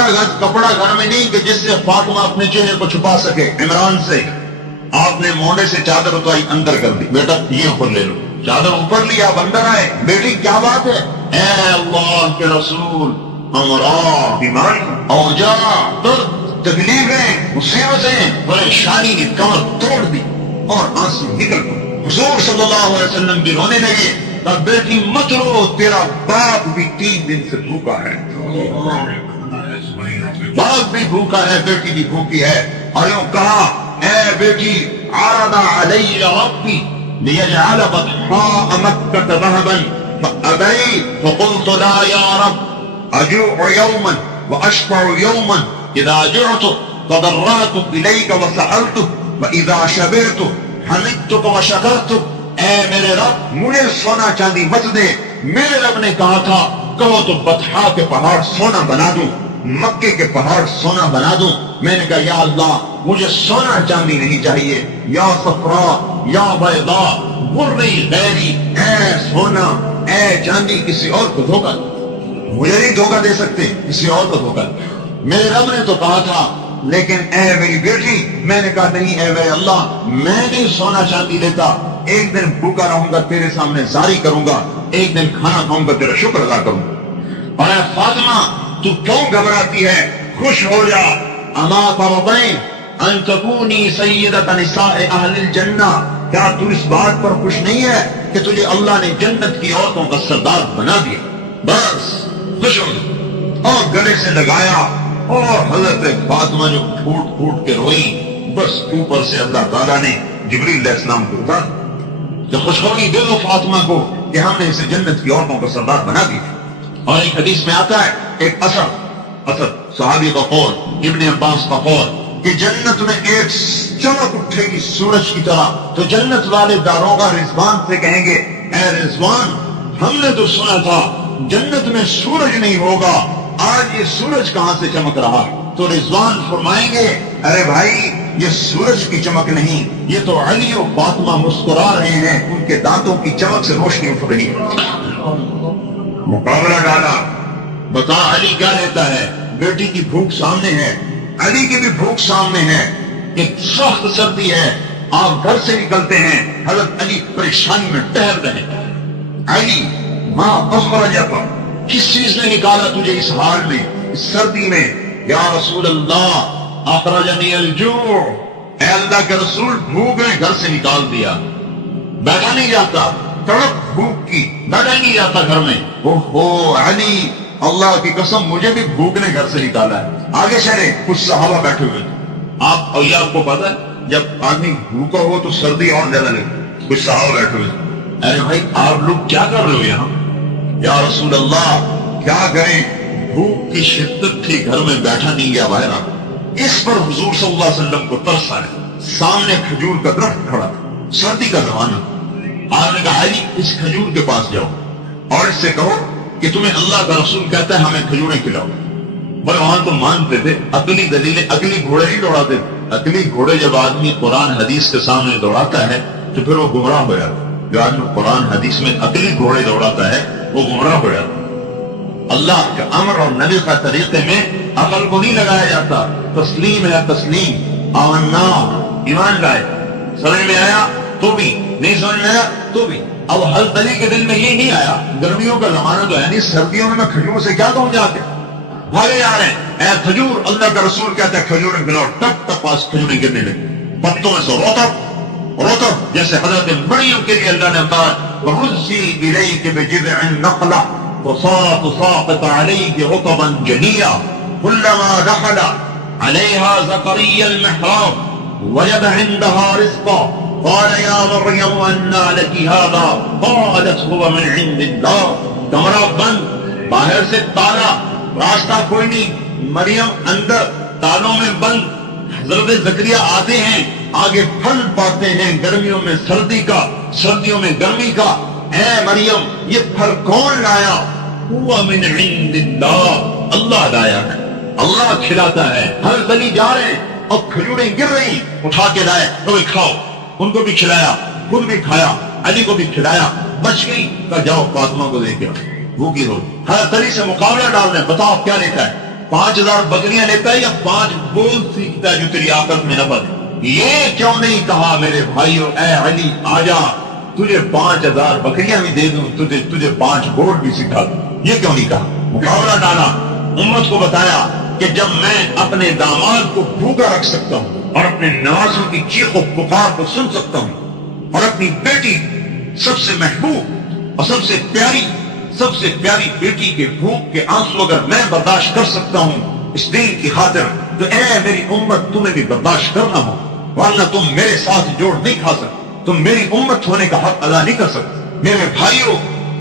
آدھا گز کپڑا گھر میں نہیں کہ جس سے فاطمہ اپنے چہرے کو چھپا سکے عمران سے. آپ نے مونڈے سے چادر اتاری اندر کر دی. بیٹا یہ اوپر لے لو. چادر اوپر لی, آپ اندر آئے. بیٹی کیا بات ہے؟ اے اللہ کے رسول, امراض, بیماری, اوجاع, درد, تکلیفیں, مصیبتیں, پریشانی کی کمر توڑ دی اور آنسو نکل پڑے. حضور صلی اللہ علیہ وسلم بھی رونے لگے. بیٹی مت رو, تیرا باپ بھی 3 دن سے بھوکا ہے. باپ بھی بھوکا ہے, بیٹی بھی بھوکی ہے. اور یوں کہا, اے بیٹی, عرض علی ربی لیجعل بطحاء مکہ ذهبا فابیت فقلت لا یا رب اجوع یوما واشبع یوما اذا جعت تضرعت الیک وسألتک واذا شبعت حمدتک وشکرتک. اے میرے رب, مجھے سونا چاندی مت دے. میرے رب نے کہا تھا کہو تو بطحاء کے پہاڑ سونا بنا دوں, مکے کے پہاڑ سونا بنا دوں. میں نے کہا یا اللہ, مجھے سونا چاندی نہیں چاہیے. یا صفرا یا بیضا برری غیری, اے سونا اے چاندی کسی اور کو دھوکہ, مجھے نہیں دھوکہ دے سکتے, کسی اور کو دھوکہ. میرے رب نے تو کہا تھا, لیکن اے میری بیٹی, میں نے کہا نہیں اے میرے اللہ, میں نہیں سونا چاندی لیتا. ایک دن بھوکا رہوں گا, تیرے سامنے زاری کروں گا, ایک دن کھانا کھاؤں گا, تیرا شکر ادا کروں گا. اور اے فاطمہ, تو کیوں گھبراتی ہے؟ خوش ہو جا. اما ترضین ان تکونی سیدۃ نساء اہل الجنہ, کیا تو اس بات پر خوش نہیں ہے کہ تجھے اللہ نے جنت کی عورتوں کا سردار بنا دیا؟ بس خوش ہو گئی اور گلے سے لگایا. اور حضرت فاطمہ جو پھوٹ پھوٹ کے روئی, بس اوپر سے اللہ تعالیٰ نے جبریل علیہ السلام کو اتار کہ خوشخبری دے دو فاطمہ کو کہ ہم نے اسے جنت کی عورتوں کا سردار بنا دیا. اور ایک حدیث میں آتا ہے, ایک اسد صحابی کا قول, ابن عباس کا قول, کہ جنت میں ایک چمک اٹھے گی سورج کی طرح. تو جنت والے داروغہ رضوان سے کہیں گے, اے رضوان, ہم نے تو سنا تھا جنت میں سورج نہیں ہوگا, آج یہ سورج کہاں سے چمک رہا ہے؟ تو رضوان فرمائیں گے, ارے بھائی, یہ سورج کی چمک نہیں, یہ تو علی و فاطمہ مسکرا رہے ہیں, ان کے دانتوں کی چمک سے روشنی اٹھ رہی ہے. مقابلہ ڈالا, بتا علی کیا لیتا ہے؟ بیٹی کی بھوک سامنے ہے, علی کی بھی بھوک سامنے ہے, ایک سخت سردی ہے, آپ گھر سے نکلتے ہیں, حضرت علی پریشانی میں ٹہل رہے ہیں. علی, ماں اخرجک, کس چیز نے نکالا تجھے اس حال میں, اس سردی میں؟ یا رسول اللہ, اخرجنی الجوع, اے اللہ کے رسول, بھوک نے گھر سے نکال دیا, بیٹھا نہیں جاتا, تڑپ بھوک کی, بیٹھا نہیں جاتا گھر میں. اوہو علی, اللہ کی قسم مجھے بھی بھوک نے گھر سے نکالا ہے. آگے چلے, کچھ صحابہ بیٹھے ہوئے تھے. آپ اور یہ آپ کو پتا ہے جب آدمی بھوکا ہو تو سردی اور زیادہ لگتی. کچھ صحابہ بیٹھے ہوئے تھے. ارے بھائی, آپ لوگ کیا کر رہے ہو یہاں؟ یا رسول اللہ, کیا کریں, بھوک کی شدت تھی, گھر میں بیٹھا نہیں گیا باہر. اس پر حضور صلی اللہ علیہ وسلم کو ترس آیا. سامنے کھجور کا درخت کھڑا تھا, سردی کا زمانہ. آپ نے کہا علی, اس کھجور کے پاس جاؤ اور اس سے کہو کہ تمہیں اللہ کا رسول کہتا ہے ہمیں کھجوریں کھلاؤ. بھائی وہاں تو مانتے تھے, عقلی دلیلیں, عقلی گھوڑے نہیں دوڑاتے. عقلی گھوڑے جب آدمی قرآن حدیث کے سامنے دوڑاتا ہے تو پھر وہ گمراہ ہو جاتا ہے. جو آدمی قرآن حدیث میں عقلی گھوڑے دوڑاتا ہے وہ گمراہ ہو جاتا ہے. اللہ کے امر اور نبی کا طریقے میں عقل کو نہیں لگایا جاتا. تسلیم ہے تسلیم, آمنا, ایمان لائے, سمجھ میں آیا تو بھی, نہیں سمجھ میں آیا تو بھی. اب حضرت علی کے دل میں یہ نہیں آیا, گرمیوں کا زمانہ تو ہے نہیں, سردیوں میں کھجور سے کیا کہوں جا کے, بھاگے جا رہے ہیں. اے کھجور, اللہ کا رسول کہتا ہے کھجوریں کھلاؤ. ٹپ ٹپ پاس کھجوریں گرنے لگی, پتوں میں سے روتب جیسے حضرت مریم کے لیے اللہ نے کہا وَهُزِّي إِلَيْكِ بِجِذْعِ النَّخْلَةِ تساقط عليك رطبا جنيا كلما دخل عليها زكريا المحراب وجد عندها رزقا قال يا مريم أنى لك هذا قالت هو من عند الله. کمرہ بند, باہر سے تالا, راستہ کوئی نہیں, مریم اندر تالوں میں بند. حضرت زکریا آتے ہیں, آگے پھل پاتے ہیں, گرمیوں میں سردی کا, سردیوں میں گرمی کا. اے مریم, یہ پھل کون لایا؟ ہوا من عند اللہ, اللہ لایا ہے, اللہ کھلاتا ہے. ہر گلی جا رہے ہیں اور کھجوریں گر رہی, اٹھا کے لائے, تو کھاؤ. ان کو بھی کھلایا, خود بھی کھایا, علی کو بھی کھلایا, بچ گئی. کہا جاؤ فاطمہ کو دے کے, وہ کی ہو. ہر طریقے سے مقابلہ ڈال رہے ہیں, بتاؤ کیا لیتا ہے. 5,000 بکریاں لیتا ہے یا 5 بول سیکھتا ہے جو تیری آخرت میں نفع دے؟ یہ کیوں نہیں کہا میرے بھائیو اے علی آجا تجھے 5,000 بکریاں بھی دے دوں، تجھے 5 بول بھی سکھا دوں؟ یہ کیوں نہیں کہا؟ مقابلہ ڈالا، امت کو بتایا کہ جب میں اپنے داماد کو بھوکا رکھ سکتا ہوں اور اپنے نوازوں کی چیخ و پکار کو سن سکتا ہوں اور اپنی بیٹی سب سے محبوب اور سب سے پیاری بیٹی کے بھوک کے آنسو اگر میں برداشت کر سکتا ہوں اس دین کی خاطر، تو اے میری امت تمہیں بھی برداشت کرنا ہو، ورنہ تم میرے ساتھ جوڑ نہیں کھا سکتے، تم میری امت ہونے کا حق ادا نہیں کر سکتے۔ میرے بھائیوں،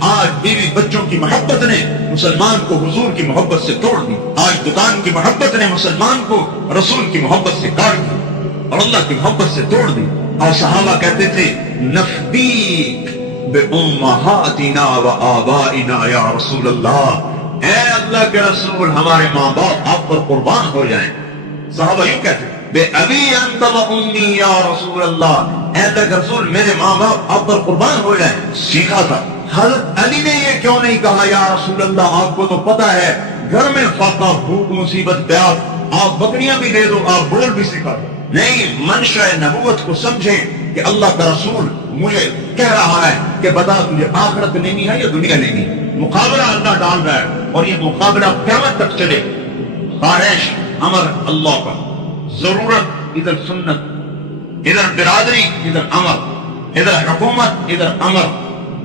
آج بیوی بچوں کی محبت نے مسلمان کو حضور کی محبت سے توڑ دی، آج دکان کی محبت نے مسلمان کو رسول کی محبت سے کاٹ دی اور اللہ کی محبت سے توڑ دی۔ اور صحابہ کہتے تھے نفدیک بأمہاتنا و آبائنا یا رسول اللہ، اے اللہ کے رسول ہمارے ماں باپ آپ پر قربان ہو جائیں۔ صحابہ یوں کہتے بے ابی انت و امی یا رسول اللہ، اے اللہ کے رسول میرے ماں باپ آپ پر قربان ہو جائیں۔ سیکھا تھا حضرت علی نے یہ کیوں نہیں کہا یا رسول اللہ آپ کو تو پتا ہے گھر میں فاقہ بھوک مصیبت پیاس، آپ بکریاں بھی دے دو، آپ بول بھی سکھا دو۔ نہیں، منشا نبوت کو سمجھیں کہ اللہ کا رسول مجھے کہہ رہا ہے کہ بتا تجھے آخرت لینی ہے یا دنیا لینی ہے۔ مقابلہ اللہ ڈال رہا ہے اور یہ مقابلہ قیامت تک چلے۔ خواہش امر اللہ کا، ضرورت ادھر سنت، ادھر برادری ادھر امر، ادھر حکومت ادھر امر،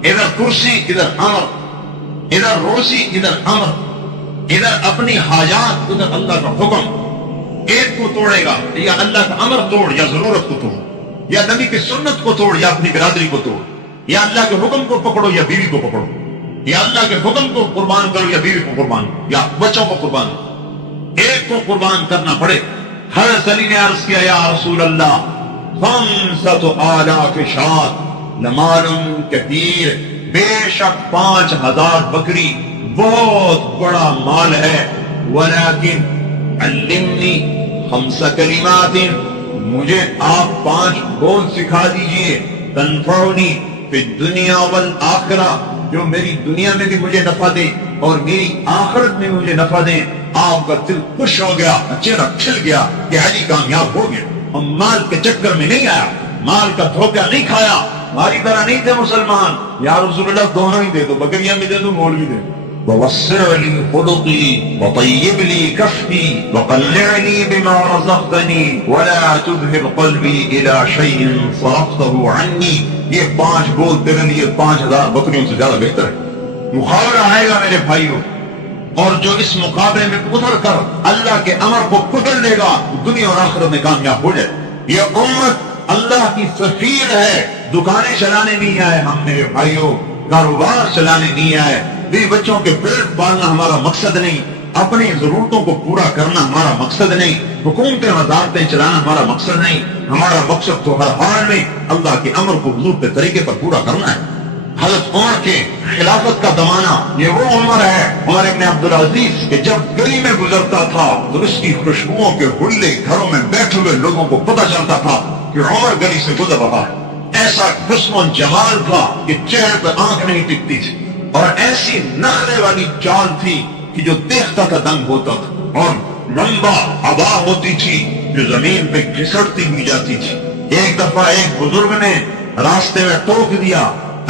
ادھر کرسی ادھر امر، ادھر روزی ادھر امر، ادھر اپنی حاجات ادھر اللہ کا حکم۔ ایک کو توڑے گا یا اللہ کا امر توڑ یا ضرورت کو توڑ، یا نبی کی سنت کو توڑ یا اپنی برادری کو توڑ، یا اللہ کے حکم کو پکڑو یا بیوی کو پکڑو، یا اللہ کے حکم کو قربان کرو یا بیوی کو قربان کرو یا بچوں کو قربان کرو۔ ایک کو قربان کرنا پڑے۔ حضرت علی نے عرض کیا یا رسول اللہ خمسۃ آلاف شاۃ لمال کثیر، بے شک 5,000 بکری بہت بڑا مال ہے، ولیکن علمنی 5 کلمات، مجھے آپ 5 بول سکھا دیجئے، تنفعنی فی الدنیا والآخرہ، جو میری دنیا میں بھی مجھے نفع دے اور میری آخرت میں مجھے نفع دے۔ آپ کا دل خوش ہو گیا، چہرہ کھل گیا کہ علی کامیاب ہو گیا اور مال کے چکر میں نہیں آیا، مال کا دھوکہ نہیں کھایا، ہماری طرح نہیں تھے مسلمان یا رسول اللہ دونوں ہی دے دو، بکریاں بھی دے دو مول بھی دے دو۔ ووسع لي خلقي وطيب لي كفي وقلعني بما رزقتني ولا تذهب قلبي الى شيء صرفته عني۔ یہ 5 بول تیرے لیے 5,000 بکریوں سے زیادہ بہتر ہے۔ مقابلہ آئے گا میرے بھائیوں، اور جو اس مقابلے میں اتر کر اللہ کے امر کو پکڑ لے گا دنیا اور آخرت میں کامیاب ہو جائے۔ یہ امت اللہ کی سفیر ہے، دکانیں چلانے نہیں آئے ہم میرے بھائیوں، کاروبار چلانے نہیں آئے، بیوی بچوں کے پیٹ پالنا ہمارا مقصد نہیں، اپنی ضرورتوں کو پورا کرنا ہمارا مقصد نہیں، حکومتیں وزارتیں چلانا ہمارا مقصد نہیں، ہمارا مقصد تو ہر حال میں اللہ کے امر کو حضور کے طریقے پر پورا کرنا ہے۔ حضرت عمر کے خلافت کا زمانہ یہ وہ عمر ہے، عمر ابن عبدالعزیز کہ جب گلی میں گزرتا تھا تو اس کی خوشبوؤں کے حلے گھروں میں بیٹھے ہوئے لوگوں کو پتہ چلتا تھا کہ عمر گلی سے گزر رہا ہے۔ ایسا حسن و جمال تھا کہ چہرے پر آنکھ نہیں ٹکتی تھی، اور ایسی نخرے والی چال تھی کہ جو دیکھتا تھا دنگ ہوتا تھا، اور لمبا عبا ہوتی تھی جو زمین پہ گھسٹتی ہوئی جاتی تھی۔ ایک دفعہ ایک بزرگ نے راستے میں ٹوک دیا،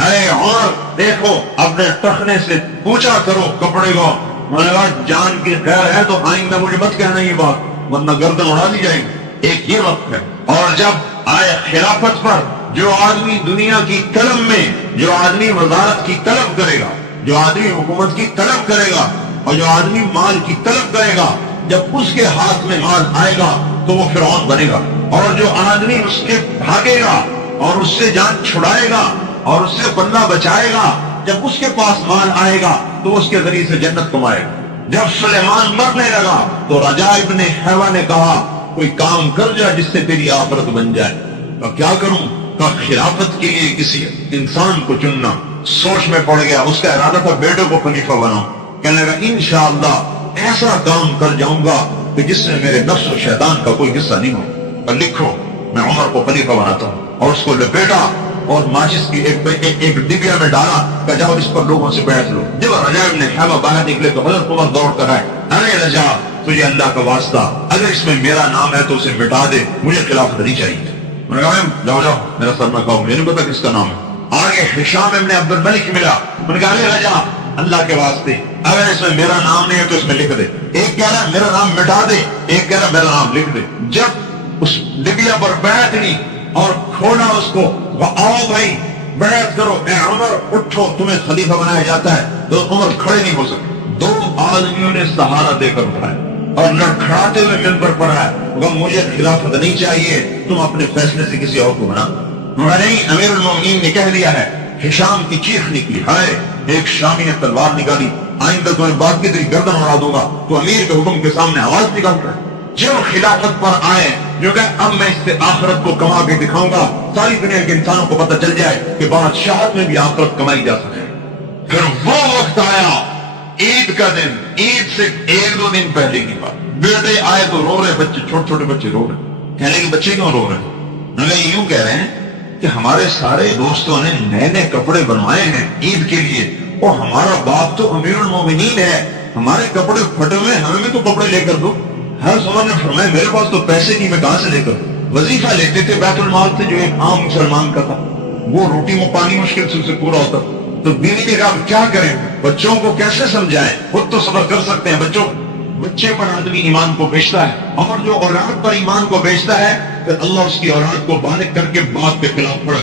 اے عمر دیکھو اپنے ٹخنے سے پوچھا کرو کپڑے کو۔ میں نے کہا جان کی خیر ہے تو آئندہ مجھے مت کہنا یہ بات ورنہ گردن اڑا دی جائے گی۔ ایک یہ وقت ہے، اور جب آئے خلافت پر جو آدمی دنیا کی طلب میں، جو آدمی وزارت کی طلب کرے گا، جو آدمی حکومت کی طلب کرے گا، اور جو آدمی مال کی طلب کرے گا، جب اس کے ہاتھ میں مال آئے گا تو وہ فرعون بنے گا، اور جو آدمی اس کے بھاگے گا اور اس سے جان چھڑائے گا اور اس سے بندہ بچائے گا، جب اس کے پاس مال آئے گا تو اس کے ذریعے سے جنت کمائے گا۔ جب سلیمان مرنے لگا تو رجاء ابن حیوہ نے کہا کوئی کام کر جا جس سے تیری آخرت بن جائے۔ تو کیا کروں؟ کہ خلافت کے لیے کسی انسان کو چننا۔ سوچ میں پڑ گیا، اس کا ارادہ تھا بیٹے کو خلیفہ بناؤں، کہنے لگا انشاءاللہ ایسا کام کر جاؤں گا کہ جس میں میرے نفس و شیطان کا کوئی حصہ نہیں ہو، اور لکھو میں عمر کو خلیفہ بناتا ہوں، اور اس کو لپیٹا اور ماچس کی ایک ڈبیا میں ڈالا کہ جاؤ اس پر لوگوں سے بیٹھ لو. جب رجا ابن حیوہ باہر نکلے تو حضرت عمر دوڑ کر آئے. ارے رجا تجھے اللہ کا واسطہ اگر اس میں میرا نام ہے تو اسے مٹا دے, مجھے خلافت نہیں چاہیے. میں نے کہا جاؤ جاؤ میرا سر نہ کھاؤ, مجھے نہیں پتا کس کا نام ہے. آگے ہشام ابن عبد الملک ملا. میں نے کہا ارے رجا اللہ کے واسطے اگر اس میں میرا نام نہیں ہے تو اس میں لکھ دے. ایک کہہ رہا میرا نام مٹا دے, ایک کہہ رہا میرا نام لکھ دے. جب اس ڈبیا پر بیعت لی اور کھولا اس کو, آؤ بھائی بیعت کرو, اے عمر اٹھو تمہیں خلیفہ بنایا جاتا ہے, تو عمر کھڑے نہیں ہو سکے. دو آدمیوں نے سہارا دے کر اٹھایا اور لڑکھڑاتے ہوئے منبر پر آیا, مجھے خلافت نہیں چاہیے, تم اپنے فیصلے سے کسی اور کو بنا. نہیں, امیر المومنین نے کہہ دیا ہے. ہشام کی چیخ نکلی, ہائے ایک شامی نے تلوار نکالی, آئندہ تمہیں بات کی تیری گردن اڑا دوں گا. تو امیر کے حکم کے سامنے آواز نکال رہا ہے. جب خلافت پر آئے جو کہ اب میں اس سے آخرت کو کما کے دکھاؤں گا, ساری دنیا کے انسانوں کو پتہ چل جائے کہ بادشاہت میں بھی آخرت کمائی جا سکے. پھر وہ وقت آیا عید کا دن, عید سے ایک دو دن پہلے کی بات. بیٹے آئے تو رو رہے بچے, چھوٹے چھوٹے بچے رو رہے. کہنے کہ بچے کیوں رو رہے ہیں؟ انہوں نے یوں کہہ رہے ہیں کہ ہمارے سارے دوستوں نے نئے نئے کپڑے بنوائے ہیں عید کے لیے, اور ہمارا باپ تو امیر المومنین ہے, ہمارے کپڑے پھٹے ہوئے, ہمیں بھی تو کپڑے لے کر دو. حضرت عمر نے فرمایا میرے پاس تو پیسے نہیں, میں کہاں سے لے کر دوں؟ وظیفہ لیتے تھے بیت المال سے جو ایک عام مسلمان کا تھا, وہ روٹی میں پانی مشکل سے اسے پورا ہوتا. تو بیوی نے کہا کیا کریں, بچوں کو کیسے سمجھائیں, خود تو صبر کر سکتے ہیں. بچے پر آدمی ایمان کو بیچتا ہے, اور جو اولاد پر ایمان کو بیچتا ہے پھر اللہ اس کی اولاد کو بالغ کر کے باپ کے خلاف پڑا